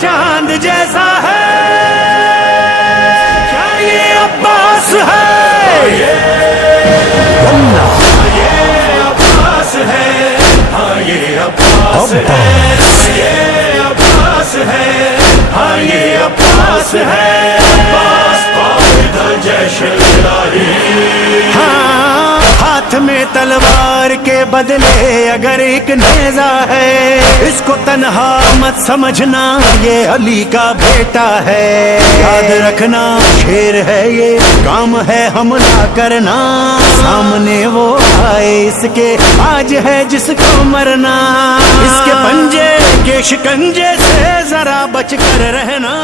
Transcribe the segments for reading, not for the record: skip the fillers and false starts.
چاند جیسا ہے، کیا یہ عباس ہے؟ یہ عباس ہے، ہاں یہ عباس ہے، یہ عباس ہے، ہاں یہ عباس ہے، عباس قائد الجیش الالہی۔ ہاں ہاتھ میں تلوار کے بدلے اگر ایک نیزہ ہے، اس کو تنہا مت سمجھنا، یہ علی کا بیٹا ہے۔ یاد رکھنا شیر ہے یہ، کام ہے حملہ کرنا، سامنے وہ آئے اس کے آج ہے جس کو مرنا، اس کے پنجے کے شکنجے سے ذرا بچ کر رہنا۔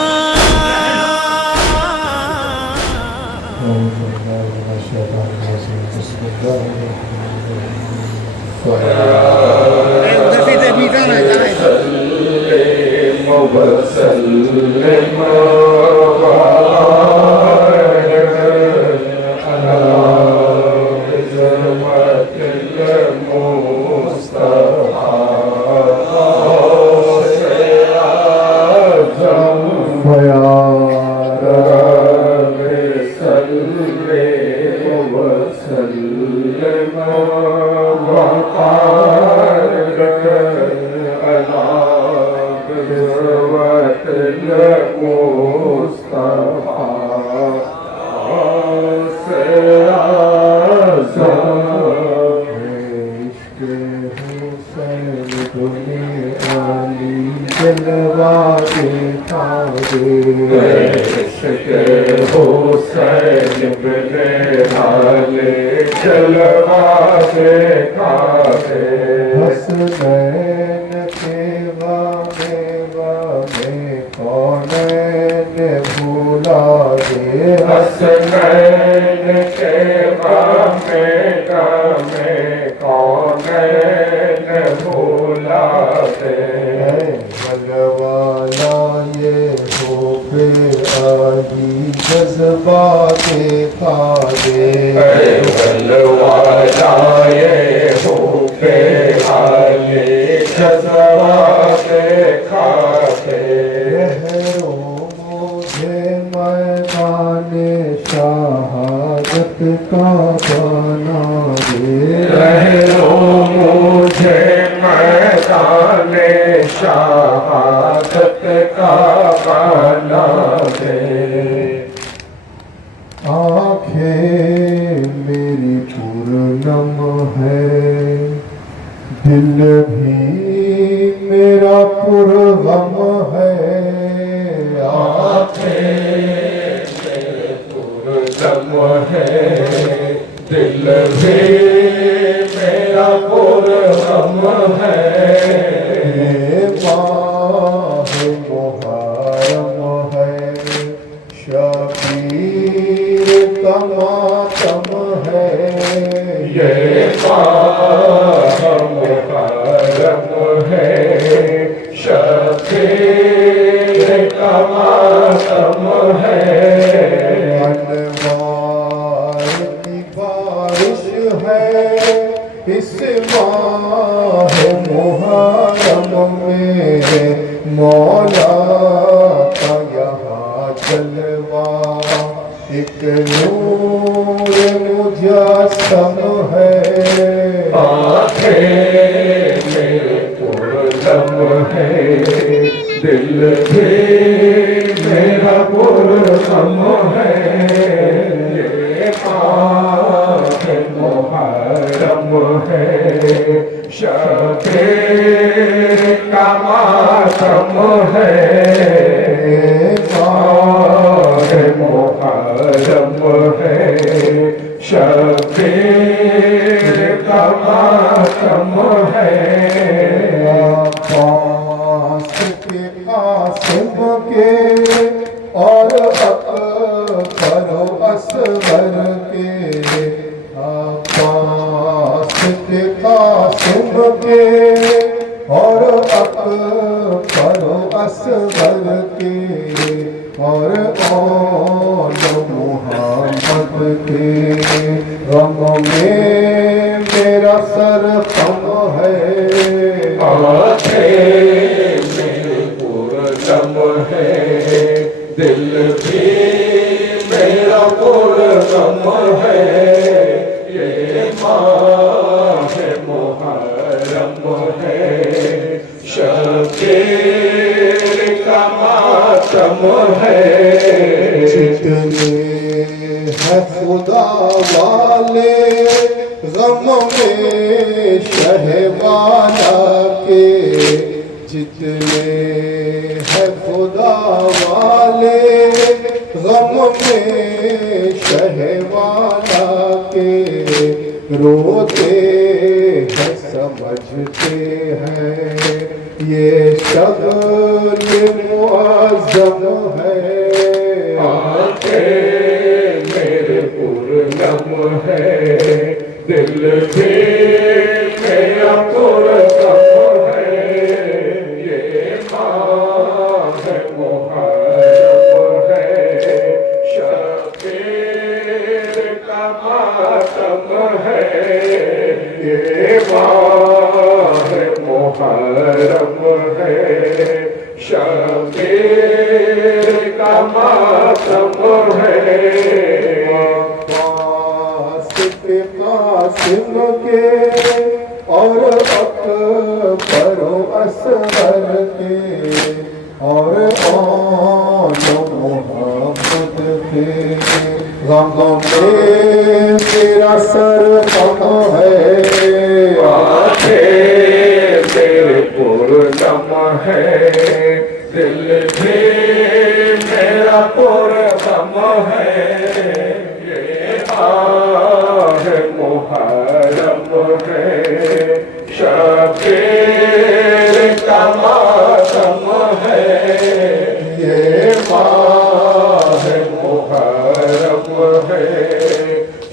Come ہے، شبیر کا ماتم ہے، جتنے ہیں خدا والے غم میں شہبانہ کے، جتنے ہیں خدا والے غم میں شہبانہ کے، روتے ہیں سمجھتے ہیں یہ شغل معظم ہے، میرے پرنم ہے، دل بھی میرا پرغم ہے، یہ ماہ محرم ہے، شبیر کا ماتم ہے، یہ ماہ محرم ہے، شبیر کا ماتم ہے، قاسم کے اور اکبر و اصغر کے اور آل محمد کے غم میں میرا سر غم ہے، میرے پرغم ہے، دل بھی میرا پرغم ہے، یہ ماہ محرم ہے، شبیر کا ماتم ہے، یہ ماہ محرم ہے،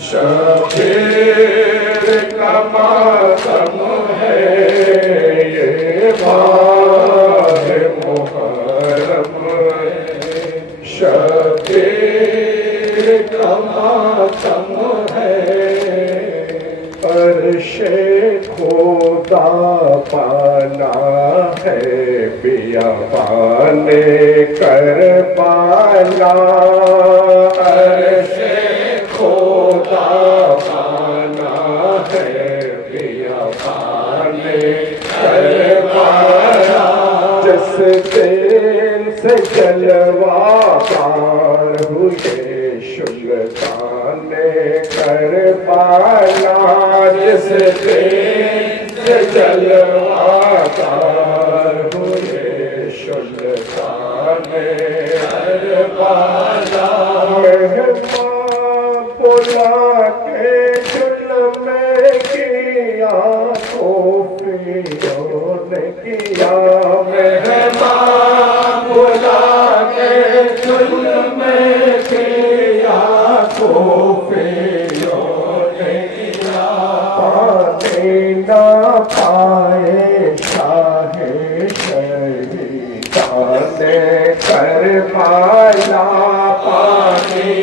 شبیر کا ماتم ہے، یہ ماہ محرم ہے، شبیر کا ماتم ہے، عرش خدا پانا ہے، بیابان کربلا، عرش خدا پانا ہے، بیابان کربلا، جس دل سے جلوہ کار ہوئے سلطان کربلا، جس دل سے جلوہ کار ہوئے سلطان کربلا، مہمان بلا کے ظلم کیا صوفیوں نے کیا، مہمان بلا کے ظلم کیا صوفیوں نے کیا، پانے نہ پائے شاہ شہیدان کربلا، پانے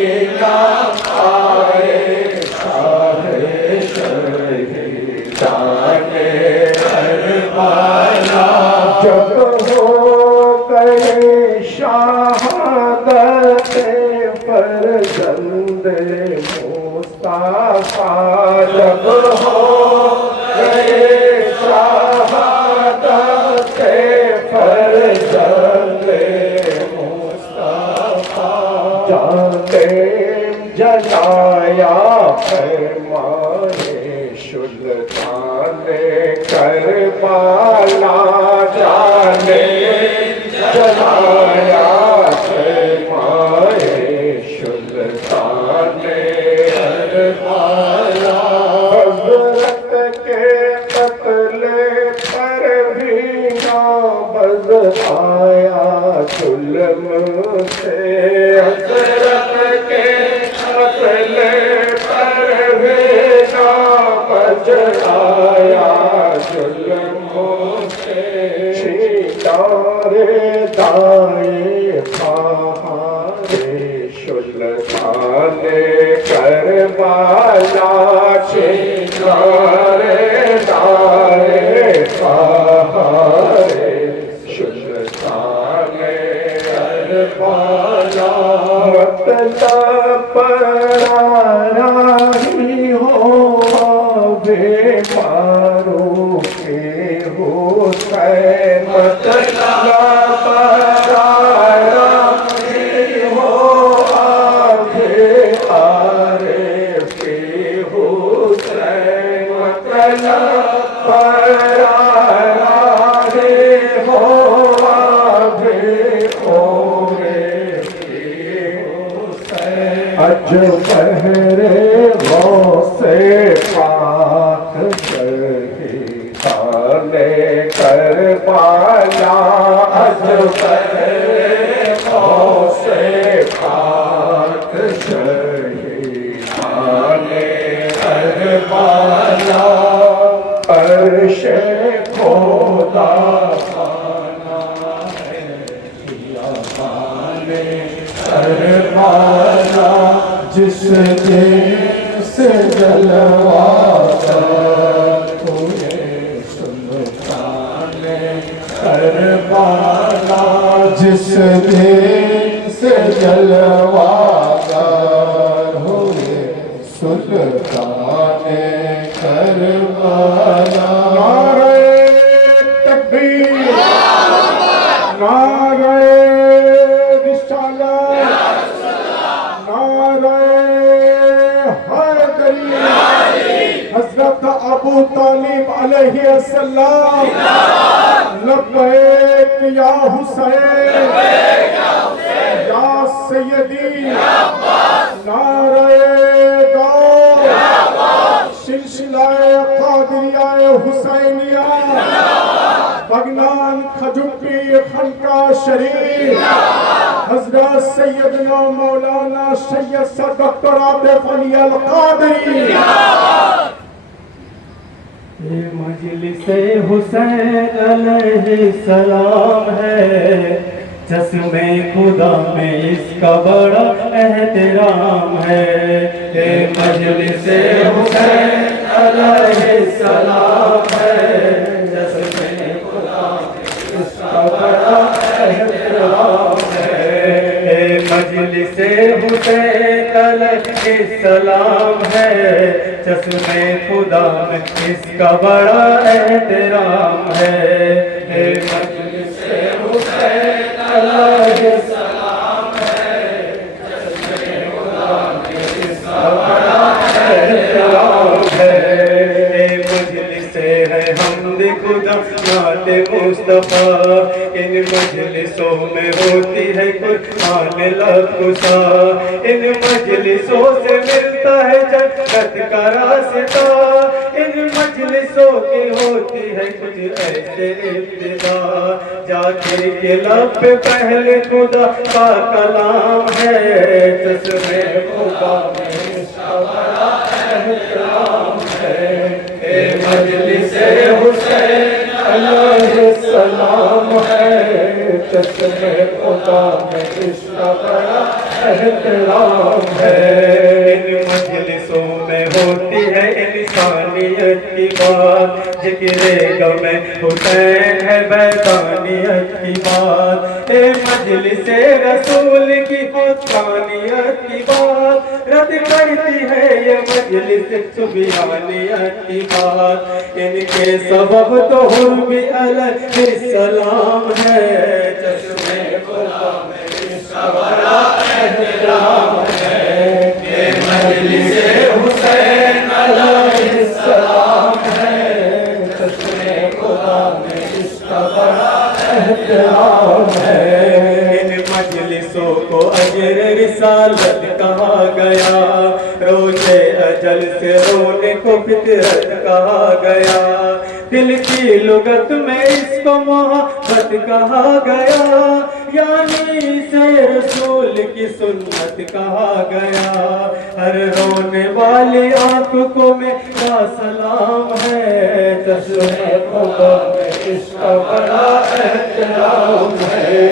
نہ پائے شاہ شہیدان کربلا، جب ہو گئے شہادت فرزند مصطفیٰ، جب ہو گئے شہادت فرزند مصطفیٰ، جانے جلایا فرمانے سلطان کربلا، جانے جلایا فرمانے سلطان کربلا، حضرت کے قتل پر بھی نابز آیا ظلم سے، حضرت کے قتل پر بھی نابز آیا ظلم سے، چھینارے دائیں خواہاں سلطان کربلا، چھینارے دائیں خواہاں سلطان کربلا، مطلب پرانا ہی ہو بیماروں کے ہو Hussain मतलब पराया हो आगे आरिफ़ी हुसैन मतलब पराया हो आगे अज पहरे गौसे पाक शहीदाने करबला अज पहरे गौसे पाक शहीदाने करबला अर्श खुदा करबला जिस दिन से जलवा हुए सुल्ताने करबला जिस दिन से जलवा हुए सुल्ताने करबला नारे तकबीर नारे रिसालत नारे हैदरी हजरत अबू तालिब अलैहिस्सलाम लब्बैक या हुसैन या सैयदी नारे सिलसिलाए कादिरिया हुसैनिया बगनान खजुपी खनका शरीफ हजरत सैयदना मौलाना सैयद सर डॉक्टर आतिफ अली अल कादरी ये मजलिसे हुसैन अलैहिस्सलाम है चश्मे खुदा में इसका बड़ा एहतराम है ये मजलिसे हुसैन अलैहिस्सलाम है चश्मे खुदा में इसका बड़ा एहतराम है ये मजलिसे हुसैन अलैहिस्सलाम है चश्मे खुदा में इसका बड़ा एहतराम है ये मजलिसे हुसैन अलैहिस्सलाम है चश्मे खुदा में इसका बड़ा एहतराम है ये मजलिसे है हमद खुदा नात मुस्तफा इन मजलिसों में होती है कुरान लफ्ज़ा इन मजलिसों से मिलता है जन्नत का रास्ता इन मजलिसों की होती है कुछ ऐसे इब्तिदा जाकिर के लब पे पहले खुदा का कलाम है चश्मे खुदा में इसका बड़ा एहतराम है ये मजलिसे हुसैन अलैहिस्सलाम है चश्मे खुदा में इसका बड़ा एहतराम है इन मजलिसों में होती है इंसानियत की बात जिक्र गम हुसैन है बैतानियत की बात ए मजलिसे रसूल की हुस्सानियत की बात रद करती है ये मजलिस सुबियानियत की बात इनके सबब तो हुर्बी अलैहिस्सलाम है चश्मे खुदा में इसका बड़ा एहतराम है ये मजलिसे हुसैन अलैहिस्सलाम है चश्मे खुदा में इसका बड़ा एहतराम है इन मजलिसों को अजर रिसालत कहा गया रोजे अजल से रोने को फितरत कहा गया दिल की लुगत में इसको मोहब्बत कहा गया यानी से रसूल की सुन्नत कहा गया हर रोने वाली आंख को मेरा सलाम है चश्मे खुदा में इसका बड़ा एहतराम है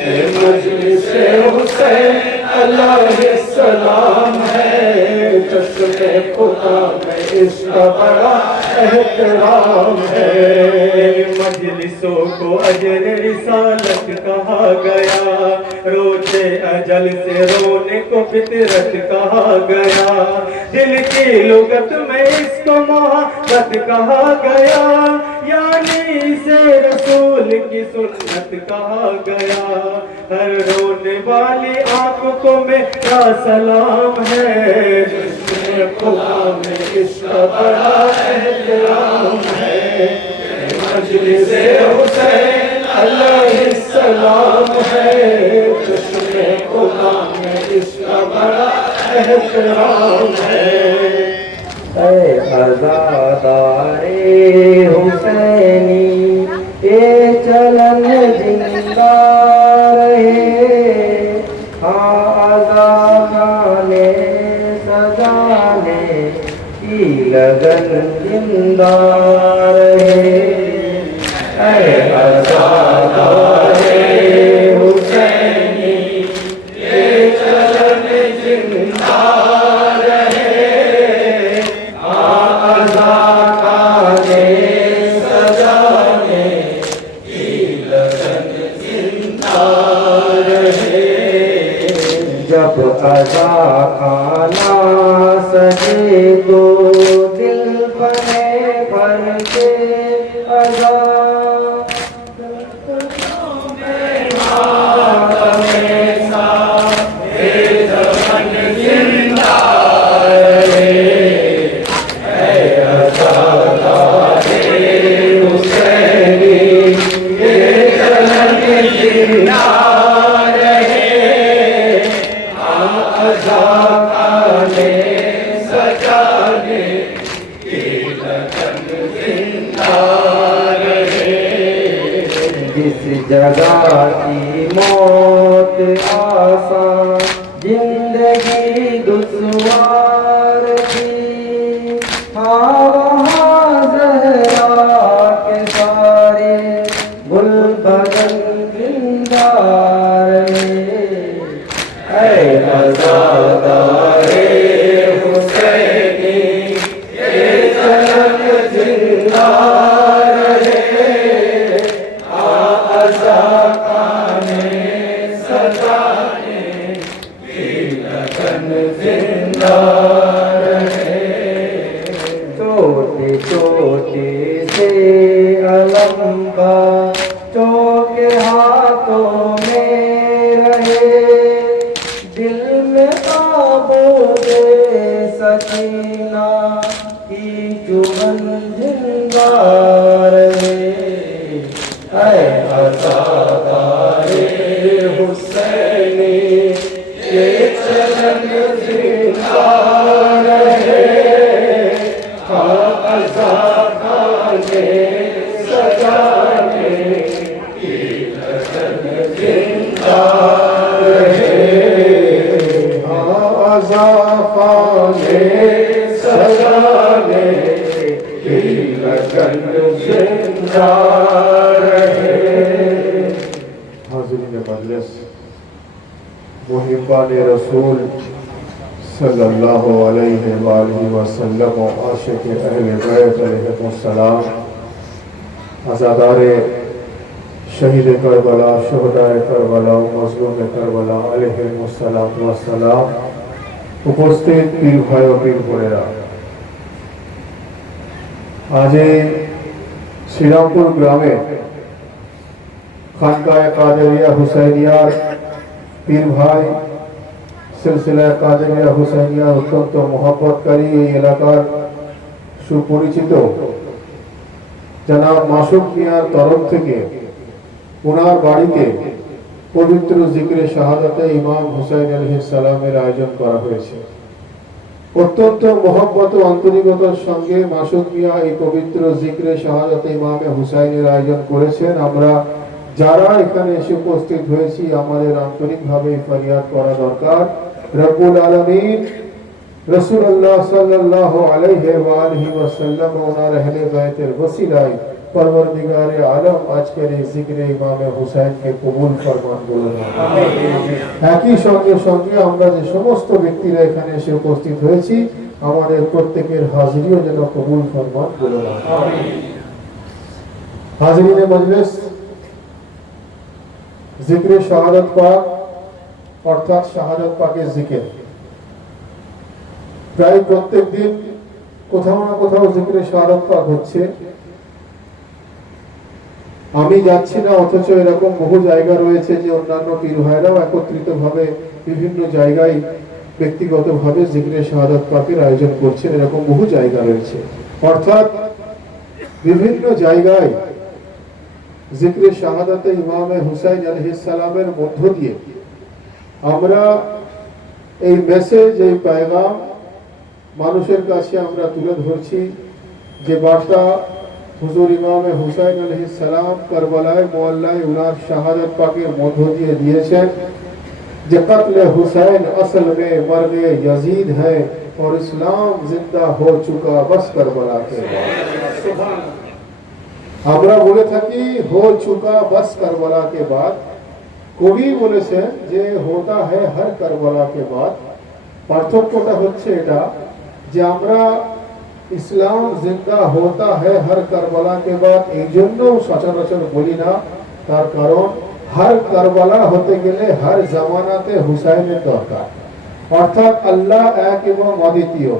ये मजलिसे हुसैन अलैहिस्सलाम है चश्मे खुदा में इसका बड़ा एहतराम है मजलिसों को अजर रिसालत कहा गया रोजे अजल से रोने को फितरत कहा गया दिल की लुगत में इसको मोहब्बत कहा गया यानी से रसूल की सुन्नत कहा गया। हर रोने वाली आपको मेरा सलाम है, जिसमें खुदा में इसका बड़ा एहतराम है। मजलिस हुसैन अलैहिस्सलाम है, जिसमें खुदा में इसका बड़ा एहतराम है। ऐ अज़ादारे हुसैनी ये चलन जिंदा रहे, हाँ अज़ादाने सजाने की लगन जिंदा रहे। ऐ अज़ादारे हुसैनी ये चलन जिंदा जब अज़ा खाना सजे तो दिल बने भर के अज़ा जिस जगह की मौत आसान जिंदगी दुश्वार थी, हाँ वहाँ ज़हरा के सारे गुल बदन जिंदा रहे। ऐ अज़ादारे हुसैनी ये चलन जिंदा छोटे छोटे से अलम का चौके हाथों में रहे, दिल में ताबूते सकीना की चुभन जिंदा रहे। ऐ अज़ादारे हुसैनी ये चलन जिंदा रहे, हाँ अज़ा खाने सजाने की लगन जिंदा रहे, हाँ अज़ा खाने सजाने की लगन जिंदा रहे। हाज़िरीन मजलिस, मुहिब्बान रसूल सल्लल्लाहु अलैहि वसल्लम व आशिक़ अहले बैत अलैहिमुस्सलाम, अज़ादारे शहीद करबला, शुहदाए करबला, मज़लूम करबला अलैहिमुस्सलातु वस्सलाम, उपस्थित पीर भाई व पीर বোনেরা, आज श्रीरामपुर ग्रामे खानकाए कादरिया हुसैनियार पीर भाई सिलसिला कादरिया हुसैनिया अत्यंत मोहब्बतकारी এই এলাকার সুপরিচিত জনাব মাসুক মিয়ার তরফ থেকে ওনার বাড়িতে পবিত্র জিকরে শাহাদাতে ইমাম হুসাইন আলাইহিস সালামের আয়োজন করা হয়েছে। অত্যন্ত মোহব্বত ও আন্তরিকতার সঙ্গে মাসুক মিয়া এই পবিত্র জিকরে শাহাদাতে ইমামে হুসাইনের আয়োজন করেছেন। আমরা যারা এখানে এসে উপস্থিত হয়েছি আমাদের আন্তরিকভাবে ফরিয়াদ করা দরকার, রব্বুল আলামিন রাসূলুল্লাহ সাল্লাল্লাহু আলাইহি ওয়া আলিহি ওয়াসাল্লাম ওনার আহলে বাইতের ওসিলায় পরওয়ারদিগারে আলম আজকের এই জিকরে ইমামে হুসাইনকে কবুল ফরমান বলুন আমিন। একই সঙ্গে সঙ্গে আমরা যে সমস্ত ব্যক্তিরা এখানে এসে উপস্থিত হয়েছি আমাদের প্রত্যেকের হাজিরিও যেন কবুল ফরমান বলুন আমিন। হাজিরিনে মজলিস, জিকরে শাহাদাত পাক অর্থাৎ শাহাদাত পাকের জিকির প্রায় প্রত্যেক দিন কোথাও না কোথাও জিকরে শাহাদাত পাক হচ্ছে। আমি যাচ্ছি না, অথচ এরকম বহু জায়গা রয়েছে যে অন্যান্য পীর ভাইরাও একত্রিতভাবে বিভিন্ন জায়গায় ব্যক্তিগতভাবে জিকরে শাহাদাত পাকের আয়োজন করছেন। এরকম বহু জায়গা রয়েছে, অর্থাৎ বিভিন্ন জায়গায় জিকরে শাহাদাতে ইমামে হুসাইন আলাইহিস সালামের মধ্য দিয়ে আমরা এই মেসেজ, এই পেগাম মানুষের কাছে আমরা তুলে ধরছি, যে বার্তা হুজুর ইমামে হুসাইন আলাইহিস সালাম কারবালায় মুআল্লায় উনার শাহাদাত পাকের মধ্য দিয়ে দিয়েছেন, যে কতলে হুসাইন আসল में मर्गे यजीद है और इस्लाम जिंदा हो चुका बस करबला के बाद। আমরা বলে থাকি हो चुका बस करबला के बाद, কবি বলেছেন যে होता है हर करबला के बाद। পার্থক্যটা হচ্ছে এটা যে আমরা ইসলাম জিন্দা होता है हर करबला के बाद এই জন্য সচরাচর বলি না, তার কারণ हर करबला হতে গেলে हर জামানাতে হুসাইনের দরকার, অর্থাৎ আল্লাহ এক এবং অদ্বিতীয়।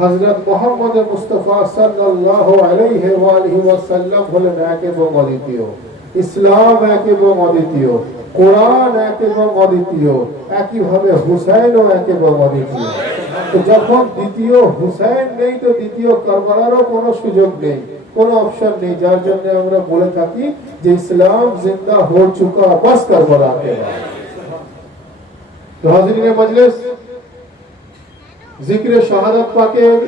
হযরত মুহাম্মদ মুস্তাফা সাল্লাল্লাহু আলাইহি ওয়া আলিহি ওয়াসাল্লাম হলেন এক এবং অদ্বিতীয়, ইসলাম এক এবং অদ্বিতীয়, কোরআন এক এবং অদ্বিতীয়, একইভাবে হুসাইনও এক এবং অদ্বিতীয়। তো যখন দ্বিতীয় হুসাইন নেই, তো দ্বিতীয় কারবালারও কোনো সুযোগ নেই, কোনো অপশন নেই, যার জন্য আমরা বলে থাকি যে ইসলাম জিন্দা হো চুকা বাস কারবালা কে বাদ। তো হাজিরিনে মজলিস, জিকরে শাহাদাত পাকের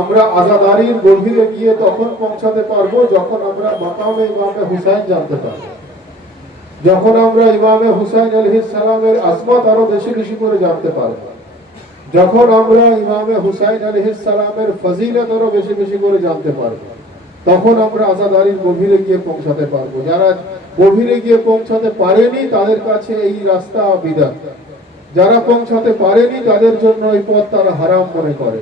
আমরা আজাদারির গভীরে গিয়ে তখন পৌঁছাতে পারবো যখন আমরা মাকামে ইমামে হুসাইন জানতে পারবো, যখন আমরা ইমামে হুসাইন আলাইহিস সালামের আজমত আরো বেশি বেশি করে জানতে পারবো, যখন আমরা ইমামে হুসাইন আলাইহিস সালামের ফজিলত আরো বেশি বেশি করে জানতে পারবো, তখন আমরা আজাদারির গভীরে গিয়ে পৌঁছাতে পারবো। যারা গভীরে গিয়ে পৌঁছাতে পারেনি তাদের কাছে এই রাস্তা বিদআত, যারা পৌঁছাতে পারেনি তাদের জন্য এই পথ তারা হারাম মনে করে,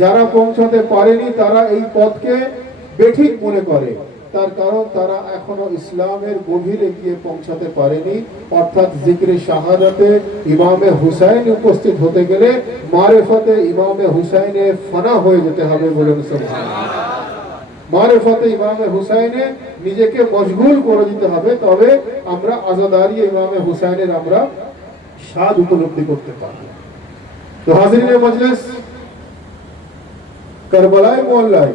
যারা পৌঁছাতে পারেনি তারা এই পথকে বেঠিক মনে করে, তার কারণ তারা এখনো ইসলামের গভীরে গিয়ে পৌঁছাতে পারেনি। অর্থাৎ জিকরে শাহাদাতে ইমামে হুসাইন উপস্থিত হতে গেলে মারিফতে ইমামে হুসাইনে ফানা হয়ে যেতে হবে, বলেন সুবহানাল্লাহ। মারিফতে ইমামে হুসাইনে নিজেকে মশগুল করে দিতে হবে, তবে আমরা আজাদারি ইমামে হুসাইনের আমরা স্বাদ উপলব্ধি করতে পারব। তো হাজিরিনে মজলিস, কারবালায় মুআল্লায়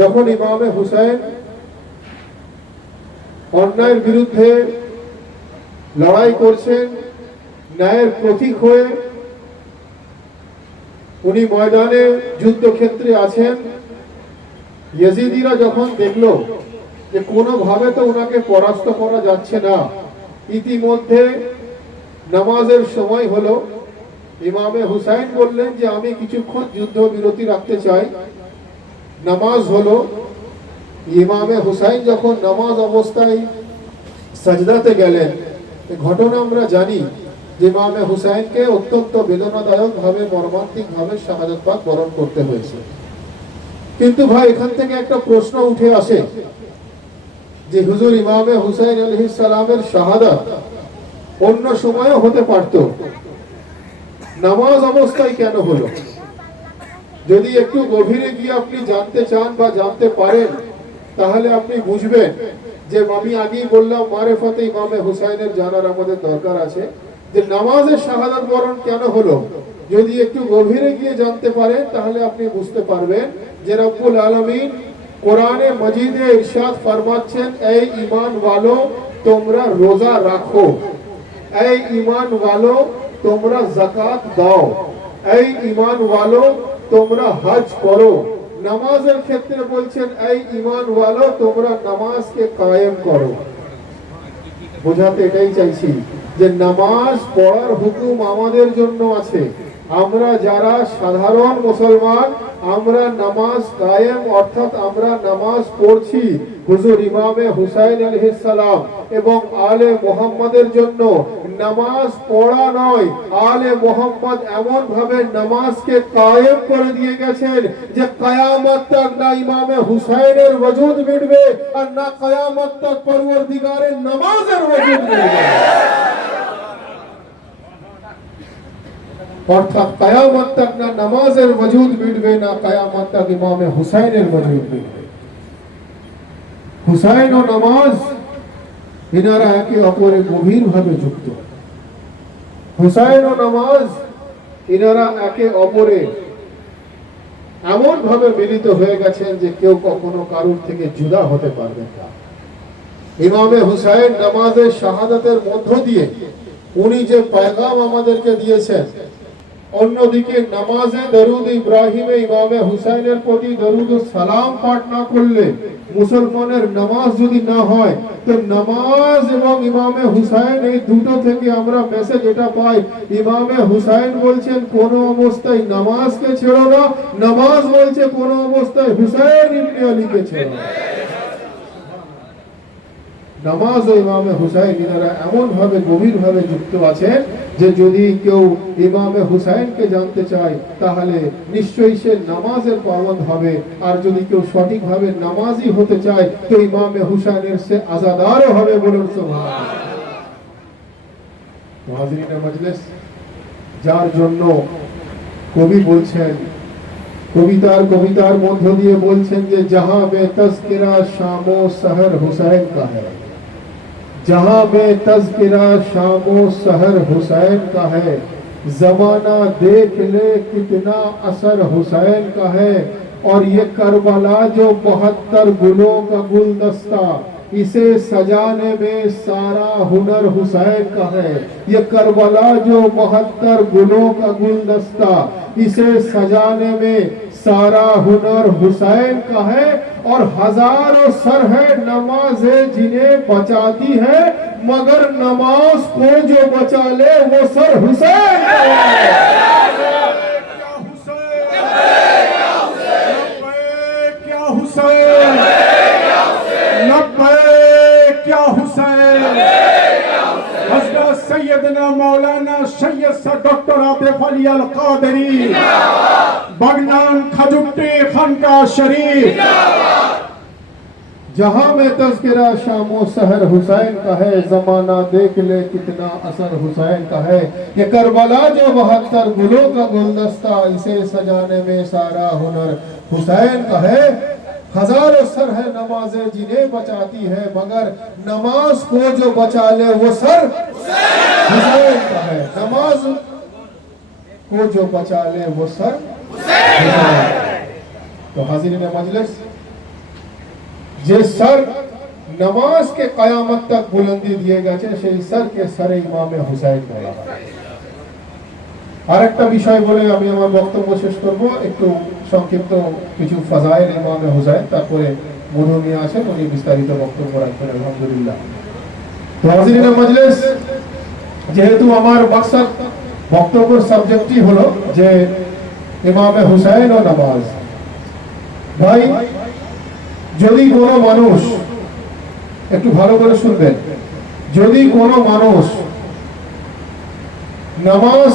যখন ইমামে হুসাইন অন্যায়ের বিরুদ্ধে লড়াই করছেন, ন্যায়ের প্রতীক হয়ে উনি ময়দানে যুদ্ধক্ষেত্রে আছেন, ইয়াজিদিরা যখন দেখলো যে কোনোভাবে তো উনাকে পরাস্ত করা যাচ্ছে না, ইতিমধ্যে নামাজের সময় হলো, ইমামে হুসাইন বললেন যে আমি কিছুক্ষণ যুদ্ধ বিরতি রাখতে চাই। নামাজ হলো, ইমামে হুসাইন যখন নামাজ অবস্থায় সাজদাতে গেলেন, ঘটনা আমরা জানি যে ইমামে হুসাইনকে অত্যন্ত বেদনাদায়ক ভাবে, মর্মান্তিক ভাবে শাহাদাত পাক বরণ করতে হয়েছে। কিন্তু ভাই, এখান থেকে একটা প্রশ্ন উঠে আসে যে হুজুর ইমামে হুসাইন আলাইহিস সালামের শাহাদাত অন্য সময়ও হতে পারত, নামাজ অবস্থায় কেন হলো? যদি একটু গভীরে গিয়ে আপনি জানতে চান বা জানতে পারেন, তাহলে আপনি বুঝবেন যে আমি আগেই বললাম মারিফতে ইমামে হুসাইনের জানার আমাদের দরকার আছে, যে নামাজের শাহাদাত বরণ কেন হলো। যদি একটু গভীরে গিয়ে জানতে পারেন তাহলে আপনি বুঝতে পারবেন যে রব্বুল আলামিন কোরআনে মজিদে ইরশাদ ফরমাচ্ছেন, এই ঈমান वालो তোমরা রোজা রাখো, এই ঈমান वालो তোমরা যাকাত দাও, এই ঈমান वालो তোমরা হজ করো। নামাজের ক্ষেত্রে বলছেন, এই ঈমান वालो তোমরা নামাজকে কায়েম করো। বোঝাতে এটাই চাইছি যে নামাজ পড়ার হুকুম আমাদের জন্য আছে। আমরা যারা সাধারণ মুসলমান, আমরা নামাজ কায়েম, অর্থাৎ আমরা নামাজ পড়ছি হুজুর ইমামে হুসাইন আলাইহিস সালাম এবং আলে মুহাম্মাদের জন্য। নামাজ পড়া নয়, আলে মুহাম্মদ এমন ভাবে নামাজকে কায়েম করে দিয়ে গেছেন যে কিয়ামত তক না ইমামে হুসাইনের ওজুদ মিটবে আর না কিয়ামত তক পরওয়ারদিগারের নামাজের ওজুদ মিটবে। অর্থাৎ কিয়ামত তক না নামাজের ওজুদ মিটবে, না কিয়ামত তক ইমামে হুসাইনের ওজুদ মিটবে। হুসাইন ও নামাজ এনারা একে অপরে গভীরভাবে যুক্ত। হুসাইন ও নামাজ এনারা একে অপরে এমন ভাবে মিলিত হয়ে গেছেন যে কেউ কখনো কারুর থেকে জুদা হতে পারবে না। ইমামে হুসাইন নামাজের শাহাদাতের মধ্য দিয়ে উনি যে পয়গাম আমাদেরকে দিয়েছেন, অন্যদিকে নামাজে দরুদ ইব্রাহিমে ইমামে হুসাইনের প্রতি দরুদ ও সালাম পাঠ না করলে মুসলমানের নামাজ যদি না হয়, তো নামাজ এবং ইমামে হুসাইন এই দুটো থেকে আমরা মেসেজ এটা পাই। ইমামে হুসাইন বলছেন কোন অবস্থায় নামাজকে ছেড়ো না, নামাজ বলছে কোন অবস্থায় হুসাইন ইবনে আলীকে ছেড়ো না। নামাজ ও ইমামে হুসাইন এনারা এমন ভাবে গভীর ভাবে যুক্ত আছেন যে যদি কেউ ইমামে হুসাইনকে জানতে চায় তাহলে নিশ্চয়ই সে নামাজের পাবন্দ হবে, আর যদি কেউ সঠিকভাবে নামাজি হতে চায় তো ইমামে হুসাইনের সে আজাদারও হবে। বলুন সুবহানাল্লাহ। হাজিরিন মজলিস, যার জন্য কবি বলছেন, কবিতার মধ্য দিয়ে বলছেন যে जहां में तज़किरा शामो सहर हुसैन का है, जहां में तज़किरा शामो सहर हुसैन का है, जमाना देख ले कितना असर हुसैन का है, और ये करबला जो 72 गुलों का गुलदस्ता, इसे सजाने में सारा हुनर हुसैन का है। ये करबला जो 72 गुलों का गुलदस्ता, इसे सजाने में सारा हुनर हुसैन का है, और हजारों सर है नमाज़े जिन्हें बचाती है, मगर नमाज को जो बचा ले वो सर हुसैन का है। क्या हुसैन, क्या हुसैन, हज़रत सैयदना मौलाना सैयद सा डॉक्टर आतिफ अली अल कादरी बगनान खजुट्टी खानका शरीफ। जहां में तज़किरा शामो सहर हुसैन का है, जमाना देख ले कितना असर हुसैन का है। ये करबला जो 72 गुलों का गुलदस्ता, इसे सजाने में सारा हुनर हुसैन का है। हजारों सर है नमाजें जिन्हें बचाती है, मगर नमाज को जो बचा ले वो सर हुसैन का है। नमाज को जो बचा ले वो सर हुसैन। तो हाजिरीन मजलिस, যে सर नमाज के कयामत तक बुलंदी दिए গেছে সেই सर के सर ইমামে হুসাইন বলা হয়। আরেকটা বিষয় বলে আমি আমার বক্তব্য শেষ করব। একটু সংক্ষিপ্ত কিছু ফাজাইল ইমামে হুসাইন, তারপরে মধু নিয়ে আসেন, উনি বিস্তারিত বক্তব্য রাখবেন আলহামদুলিল্লাহ। তো হাজিরিন মজলিস, যেহেতু আমার মাকসাদ বক্তব্যের সাবজেক্টই হলো যে ইমামে হুসাইন ও নামাজ, ভাই যদি কোনো মানুষ, একটু ভালো করে শুনবেন, যদি কোনো মানুষ নামাজ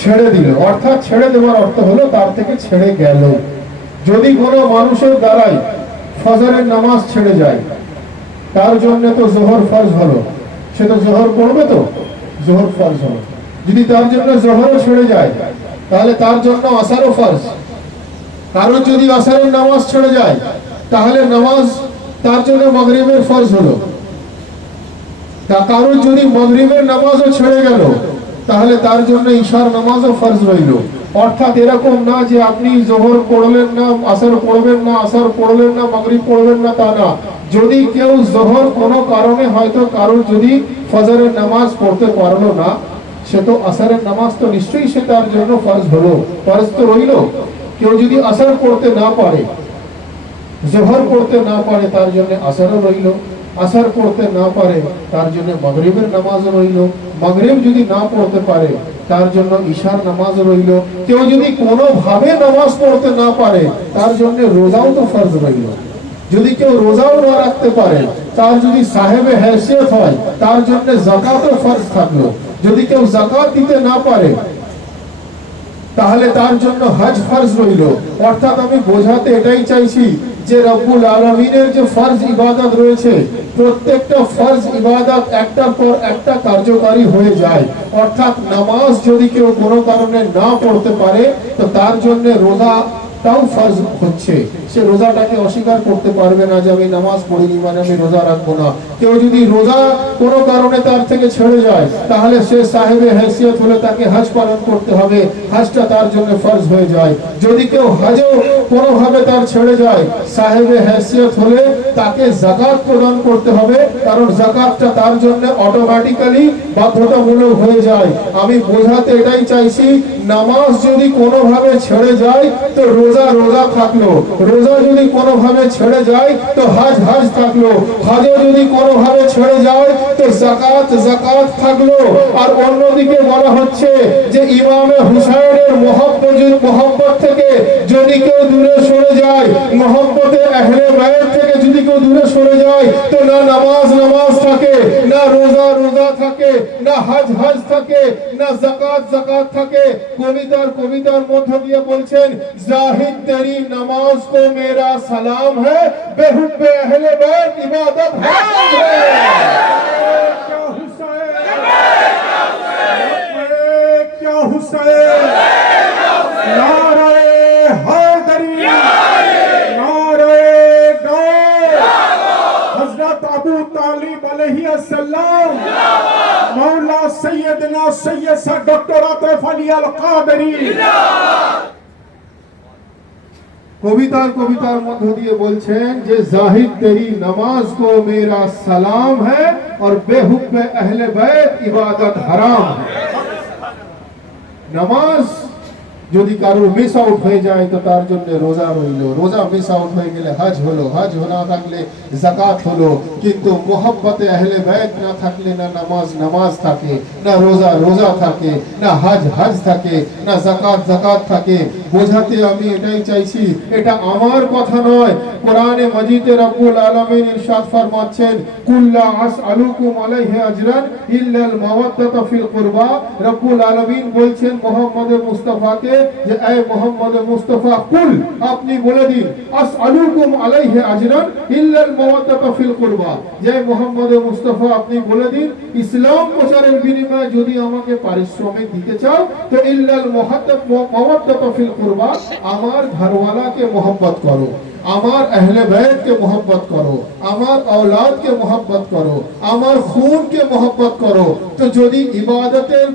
ছেড়ে দিল, অর্থাৎ ছেড়ে দেওয়ার অর্থ হলো তার থেকে ছেড়ে গেল। যদি কোনো মানুষের দ্বারাই ফজরের নামাজ ছেড়ে যায়, তার জন্য তো জোহর ফরজ হলো, সে তো জোহর পড়বে, তো জোহর ফরজ হলো। যদি তার জন্য জোহরও ছেড়ে যায় তাহলে তার জন্য আসরও ফরজ। কারণ যদি আসরের নামাজ ছেড়ে যায় তাহলে নামাজ তার জন্য মাগরিবের ফরজ হলো। কারণ যদি মাগরিবের নামাজও ছেড়ে গেল তাহলে তার জন্য ইশার নামাজও ফরজ রইল। অর্থাৎ এরকম না যে আপনি জোহর পড়লেন না, আসর পড়বেন না, আসর পড়লেন না, মাগরিব পড়বেন না, তা না। যদি কেউ জোহর কোনো কারণে, হয়তো কারণ যদি ফজরের নামাজ পড়তে পারলো না, সে তো আসরের নামাজ তো নিশ্চয়ই সে তার জন্য ফরজ হলো, ফরজ তো রইল। কেউ যদি আসর পড়তে না পারে, জোহর পড়তে না পারে, তার জন্য আসরও রইল। আসর পড়তে না পারে তার জন্য মাগরিবের নামাজও রইল। মাগরিব যদি না পড়তে পারে তার জন্য ইশার নামাজ রইল। কেউ যদি কোনোভাবে নামাজ পড়তে না পারে তার জন্য রোজাও তো ফরজ রইল। যদি কেউ রোজাও না রাখতে পারে, তার যদি সাহেবে হেসিয়ত হয়, তার জন্য যাকাতও ফরজ থাকলো। যদি কেউ যাকাত দিতে না পারে তাহলে তার জন্য হজ ফরজ রইল। অর্থাৎ আমি বোঝাতে এটাই চাইছি যে রব্বুল আলামিনের যে ফরজ ইবাদত রয়েছে, প্রত্যেকটা ফরজ ইবাদত একটার পর একটা কার্যকারী হয়ে যায়। অর্থাৎ নামাজ যদি কেউ কোনো কারণে না পড়তে পারে তো তার জন্য রোজা তাও ফরজ হচ্ছে, সে রোজাটাকে অস্বীকার করতে পারবে না যে আমি নামাজ পড়িনি মানে আমি রোজা রাখবো না। কেউ যদি রোজা কোনো কারণে তার থেকে ছেড়ে যায় তাহলে সে সাহেবে হেসিয়ত হলে তাকে হজ পালন করতে হবে, হজটা তার জন্য ফরজ হয়ে যায়। যদি কেউ হজও কোনোভাবে তার ছেড়ে যায় সাহেবে হেসিয়ত হলে তাকে যাকাত প্রদান করতে হবে, কারণ যাকাতটা তার জন্য অটোমেটিক্যালি বাধ্যতামূলক হয়ে যায়। আমি বোঝাতে এটাই চাইছি, নামাজ যদি কোনোভাবে ছেড়ে যায় তো রোজা রোজা থাকলো, রোজা যদি কোনোভাবে ছেড়ে যায় তো হজ হজ থাকলো, হজও যদি কোনোভাবে ছেড়ে যায় তো যাকাত যাকাত থাকলো। আর অন্যদিকে বলা হচ্ছে যে ইমামে হুসাইনের মোহাব্বত থেকে যদি কেউ দূরে সরে যায়, মোহাব্বতে আহলে বাইত থেকে যদি কেউ দূরে সরে যায় তো না নামাজ নামাজ থাকে, না রোজা রোজা থাকে, না হজ হজ থাকে, না যাকাত যাকাত থাকে। কবিতার মধ্য দিয়ে বলছেন, জাহিদ তেরি নামাজ কো মেরা সালাম হ্যায়, বেহুব্বে আহলে বাইত ইবাদত হারাম হ্যায়। क्या हुसैन, नारे हैदरी, नारे गौर, हजरत अबू तालिब अलैहिस्सलाम, मौला सैयदना सैयद सा डॉक्टर आतिफ अली अल कादरी। কবিতার মধ্য দিয়ে বলছেন যে জাহিদ তেরি নামাজ কো মেরা সালাম হ্যায় और बेहुब्बे अहले बैत इबादत हराम है। নামাজ যদি কারোর মিস আউট হয়ে যায় তো তার জন্য রোজা রইল, রোজা মিস আউট হয়ে গেলে হজ হলো, হজ না থাকলে যাকাত হলো। কিন্তু মোহাব্বতে আহলে বাইত না থাকলে না নামাজ নামাজ থাকে, না রোজা রোজা থাকে, না হজ হজ থাকে, না যাকাত যাকাত থাকে। বোঝাতে আমি এটাই চাইছি, এটা আমার কথা নয়, কোরআনে মাজিদে রব্বুল আলামিন ইরশাদ ফরমাচ্ছেন, কুল্লা আসআলুকুম আলাইহি আজরান ইল্লাল মাওয়াদ্দাতা ফিল কুরবা। রব্বুল আলামিন বলছেন মুহাম্মদ মুস্তাফাকে যে এ মুহাম্মদ মুস্তাফা কুল, আপনি বলে দিন, আসআলুকুম আলাইহি আজরান ইল্লাল মাওয়াদ্দাতা ফিল কুরবা, যে মুহাম্মদ মুস্তাফা আপনি বলে দিন ইসলাম প্রচারের বিনিময়ে যদি আমাকে পারিশ্রমিক দিতে চাও তো ইল্লাল মাওয়াদ্দাতা ফিল কুরবা, আমার ঘরওয়ালাকে মোহব্বত করো, আমার আহলে বাইত কে মোহব্বত করো, আমার औलाद কে মোহব্বত করো, আমার খুন কে মোহব্বত করো। তো যদি ইবাদতের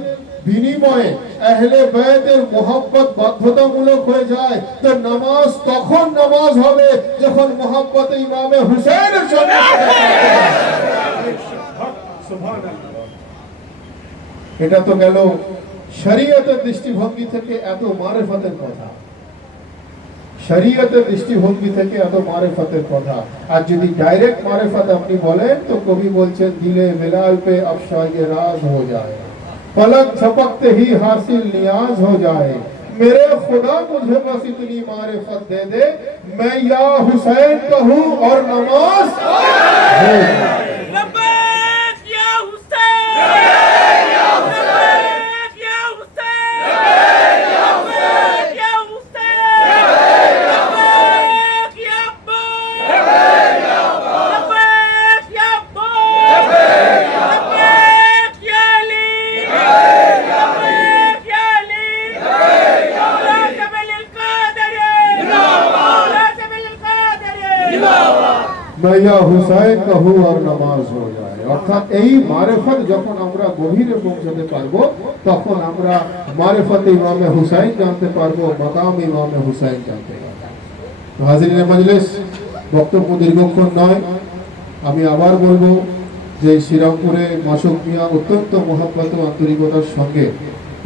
বিনিময়ে আহলে বাইতের মোহব্বত বাধ্যতামূলক হয়ে যায় তো নামাজ তখন নামাজ হবে যখন মোহব্বতে ইমামে হুসাইনের সঙ্গে। এটা তো গেল শরীয়তের দৃষ্টিভঙ্গি থেকে এত মারিফতের কথা, শরীয়তের দৃষ্টিভঙ্গি থেকে এত মারিফতের কথা। আর যদি ডাইরেক্ট মারিফত আপনি বলেন তো কবি বলছেন, দিলে বেলাল पे अफशाए राज हो जाए, पलक झपकते ही हासिल नियाज हो जाए, मेरे खुदा मुझे बस इतनी मारिफत दे दे, मैं या हुसैन कहूँ और नमाज हो जाए। मैं या हुसैन कहूँ और नमाज हो जाए। অর্থাৎ এই মারিফত যখন আমরা গভীরে পৌঁছাতে পারবো তখন আমরা মারিফতে ইমামে হুসাইন জানতে পারবো, মাকাম ইমামে হুসাইন জানতে পারবো। তো হাজিরিনে মজলিস, বক্তব্য দীর্ঘক্ষণ নয়, আমি আবার বলবো যে শ্রীরামপুরে মাসুক মিয়া অত্যন্ত মহব্বত ও আন্তরিকতার সঙ্গে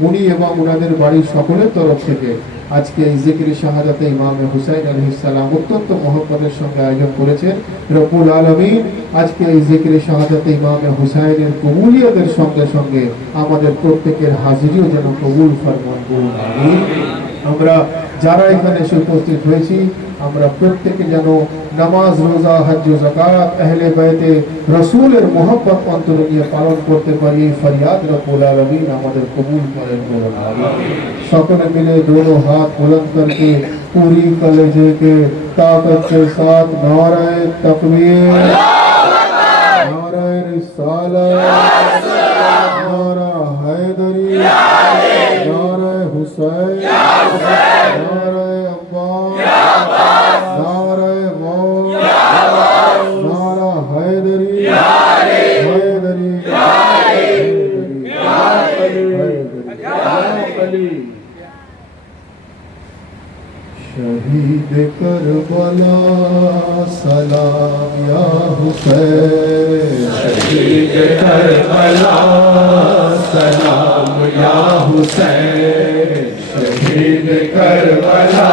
উনি এবং ওনাদের বাড়ির সকলের তরফ থেকে আজকে এই জিকির শাহাদাতে ইমামে হুসাইন আলাইহিস সালাম অত্যন্ত মহব্বতের সঙ্গে আয়োজন করেছেন। রব্বুল আলামিন আজকে এই জিকির শাহাদাতে ইমামে হুসাইনের কবুলিয়তের সঙ্গে সঙ্গে আমাদের প্রত্যেকের হাজিরিও যেন কবুল ফরমান। আমিন। আমরা যারা এখানে এসে উপস্থিত হয়েছি আমরা প্রত্যেকে যেন নামাজ রোজা হজ যাকাত আহলে বাইতে রাসূলের মোহব্বত অন্তরে নিয়ে পালন করতে পারি। ফরিয়াদ রব্বুল আলামিন আমাদের কবুল করেন বলুন আমিন। সকলে মিলে दोनों हाथ बुलंद करके पूरी कलेजे के ताकत के साथ नारे तकबीर, नारे रिसालत, नारा हैदरी, नारे हुसैन, नारे अब्बास, کربلا سلام یا حسین شہید کربلا سلام یا حسین شہید کربلا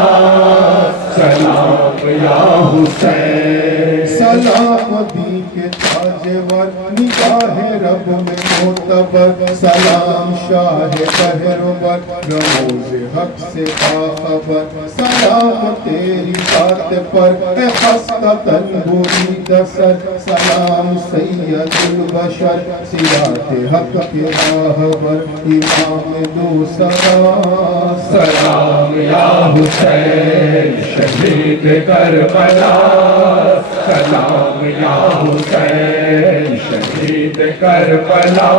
سلام یا حسین سلامتی کے تاجور نگاہ رب میں معتبر سلام شاہ بہرور رموز حق سے باخبر سلام تیری ذات پر اے خستہ تنبوری دسر سلام سید البشر سیرات حق کے راہبر امام دوسرا سلام یا حسین شہید کربلا سلام یا حسین شہید کربلا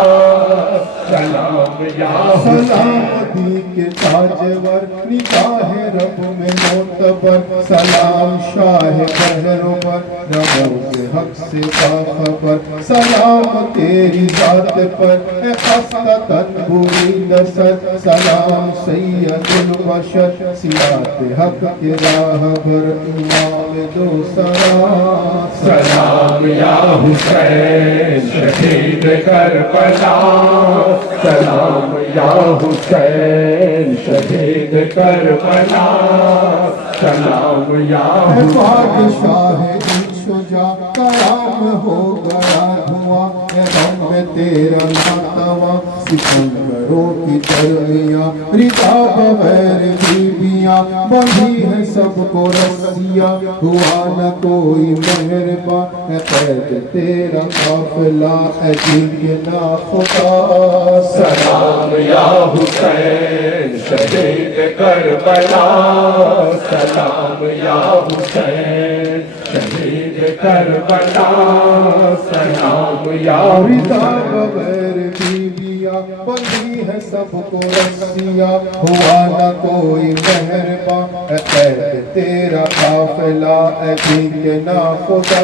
سلام یا حسین سلامتی کے تاجور نگاہ رب میں معتبر سلام شاہ بہرور رموز حق سے باخبر سلام تیری ذات پر اے خستہ تنبوری نصر سلام سید البشر سیرات حق کے راہبر امام دوسرا سلام یا حسین شہید کربلا سلام یا حسین شہید کربلا سلام یا اے حسین بادشاہ شجاع کرام ہو گیا دھواں اے غم میں تیرا ناتواں سکندروں کی درمیاں رضا بغیر بیویاں بندھی ہے سب کو رسیاں ہوا نہ کوئی مہرباں اے قید تیرا قافلہ اے جن نا خدا سلام یا حسین شہید کربلا سلام یا حسین شہید کربلا سلام یا رضا حسین بغیر بیویاں بندھی ہے سب کو رسیاں ہوا نہ کوئی مہرباں اے قید تیرا قافلہ اے جن نا خدا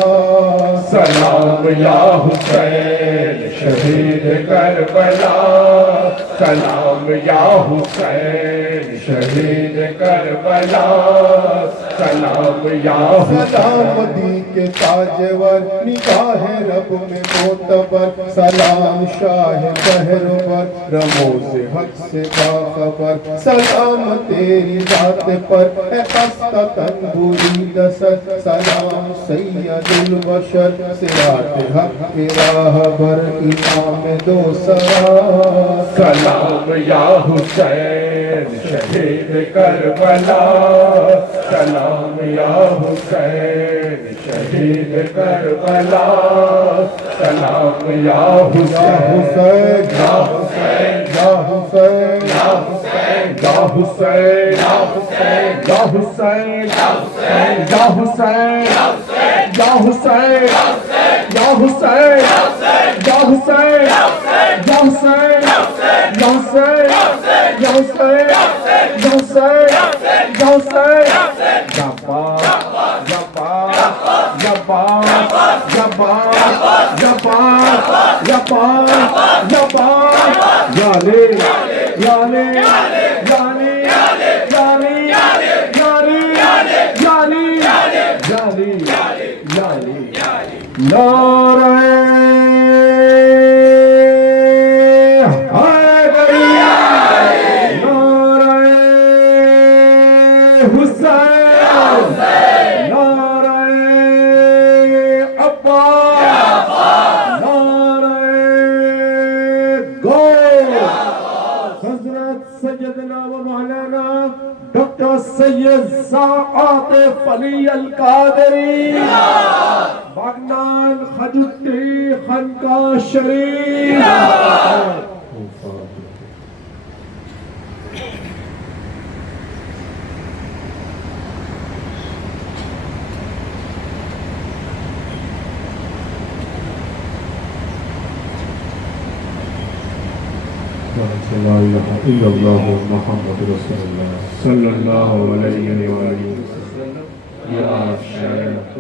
سلام یا حسین شہید کربلا سلام یا حسین شہید کربلا سلام یا حسین سلامتی کے تاجور نگاہ رب میں معتبر سلام شاہ بہرور رموز حق سے باخبر سلام تیری ذات پر اے خستہ تنبوری دسر سلام سید البشر صراط حق کے راہبر امام دوسرا سلام یا حسین شہید کربلا سلام یا حسین شہید کربلا سلام یا حسین یا حسین یا حسین یا حسین یا حسین یا حسین یا حسین یا حسین یا حسین یا حسین یا حسین یا حسین یا حسین یا حسین یا حسین یا پاک یا پاک یا پاک یا پاک یا پاک یا پاک یا پاک یا علی یا علی یا علی یا علی یا علی یا علی یا علی یا علی نعرہ حیدری نعرہ حسین نعرہ عباس نعرہ گو حضرت سیدنا و مولانا ڈاکٹر سید عاطف علی القادری باغنان خجوتی خانقاہ شریف لا الہ الا اللہ محمد رسول اللہ صلی اللہ علیہ وآلہ وسلم یا شیخ